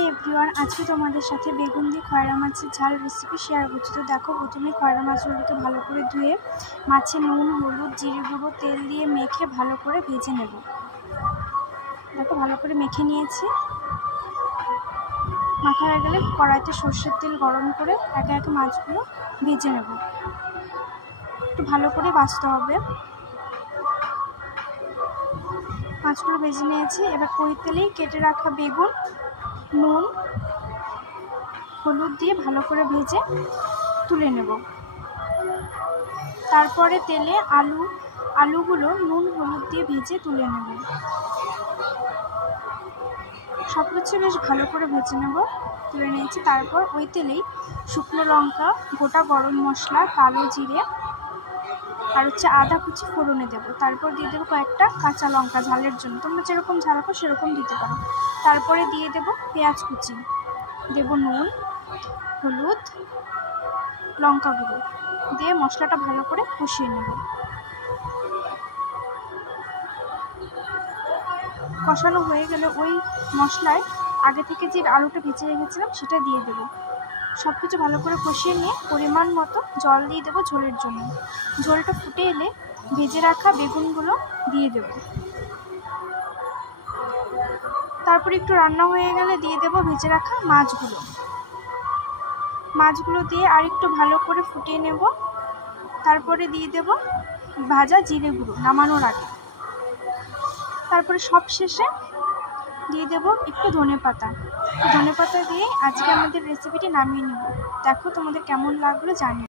Hi everyone, আজকে তোমাদের সাথে বেগুন দিয়ে খয়রা মাছের ঝাল রেসিপি শেয়ার করছি। তো দেখো, প্রথমে খয়রা মাছগুলোকে ভালো করে ধুয়ে মাছে নুন, হলুদ, জিরে গুঁড়ো, তেল দিয়ে মেখে ভালো করে ভেজে নেব। দেখো, ভালো করে মেখে নিয়েছি। মাখা হয়ে গেলে কড়াইতে সর্ষের তেল গরম করে একে একে মাছগুলো ভেজে নেব। একটু ভালো করে ভাজতে হবে। মাছগুলো ভেজে নিয়েছি। এবার ওই তেলেই কেটে রাখা বেগুন, নুন, হলুদ দিয়ে ভালো করে ভেজে তুলে নেব। তারপরে তেলে আলুগুলো নুন, হলুদ দিয়ে ভেজে তুলে নেব। সব কিছু বেশ ভালো করে ভেজে নেব, তুলে নিয়েছি। তারপর ওই তেলেই শুকনো লঙ্কা, গোটা গরম মশলা, কালো জিরে আর আদা কুচি ফোড়নে দেবো। তারপর দিয়ে দেবো কয়েকটা কাঁচা লঙ্কা ঝালের জন্য, তোমরা যেরকম ঝাল খাও সেরকম দিতে পারো। তারপরে দিয়ে দেবো পেঁয়াজ কুচি, দেবো নুন, হলুদ, লঙ্কা গুঁড়ো দিয়ে মশলাটা ভালো করে কষিয়ে নেব। কষানো হয়ে গেলে ওই মশলায় আগে থেকে যে আলুটা ভেজে রেখেছিলাম সেটা দিয়ে দেবো। সব কিছু ভালো করে কষিয়ে নিয়ে পরিমাণ মতো জল দিয়ে দেবো ঝোলের জন্য। ঝোলটা ফুটে এলে ভেজে রাখা বেগুনগুলো দিয়ে দেব। তারপর একটু রান্না হয়ে গেলে দিয়ে দেবো ভেজে রাখা মাছগুলো দিয়ে আর একটু ভালো করে ফুটিয়ে নেব। তারপরে দিয়ে দেব ভাজা জিরে গুঁড়ো নামানোর আগে। তারপরে সব শেষে দিয়ে দেব একটু ধনেপাতা দিয়ে আজকে আমাদের রেসিপিটি নামিয়ে নেব। দেখো তোমাদের কেমন লাগলো জানিও।